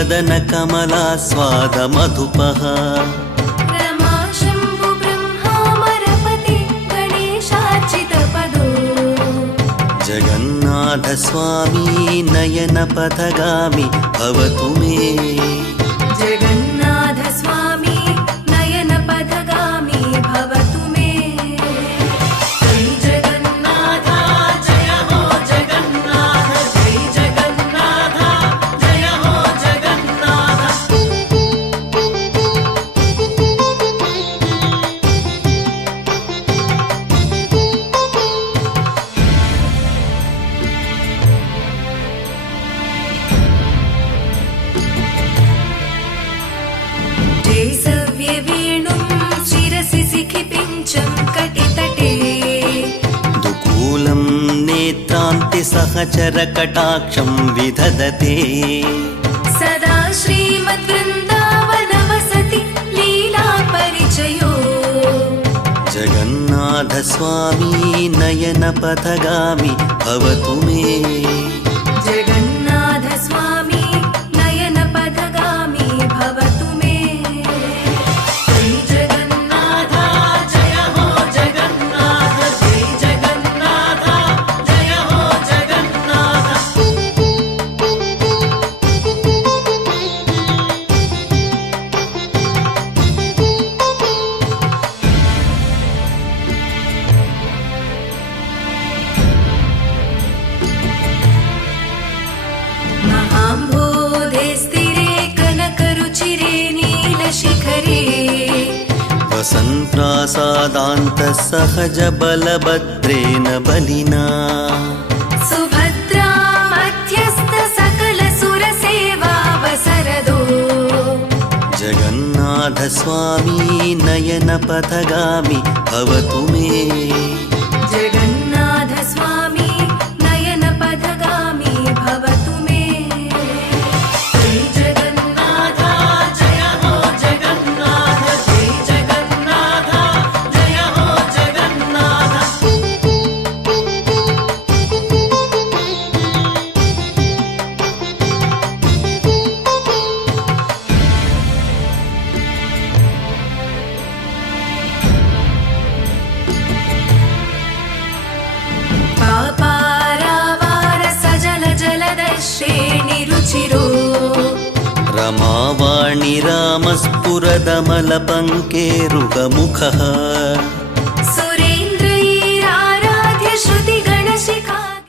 वदन कमलास्वाद मधुपः रमा शम्भु ब्रह्मामरपति गणेशार्चितपदो जगन्नाथ स्वामी नयन पथगामी भवतु मे जगन्नाथ स्वामी नयन पथगामी भवतु मे जय जगन्नाथ जय हो जगन्नाथ जय जगन्नाथ जय हो जगन्नाथ जयसव्य वेणुं शिरसि सिखिपिञ्चं कटितटे दुकूलं नेत्रान्ति सहचर कटाक्षं विदधते सदा श्रीमद्वृन्दावनवसति लीलापरिचयो जगन्नाथ स्वामी नयन पथगामी भवतु मे जगन्नाथ स्वामी नयन पथगामी भवतु मे जय जगन्नाथ जय हो जगन्नाथ जय जगन्नाथ जय हो जगन्नाथ महाम्भोधे स्थिरे कनकरुचिरे नीलशिखरे वसन् प्रासादान्तः सहज बलभद्रेण बलिना सुभद्रा मध्यस्थ सकल सुरसेवावसरदो जगन्नाथ स्वामी नयन पथगामी भवतु मे जगन्नाथ स्वामी नयन पथगामी भवतु मे जय जगन्नाथ जय हो जगन्नाथ जय जगन्नाथ जय हो जगन्नाथ पापारावार सजल जलदश्रेणिरुचिरो रमावाणि रामस्फुरदमलपङ्केरुगमुखः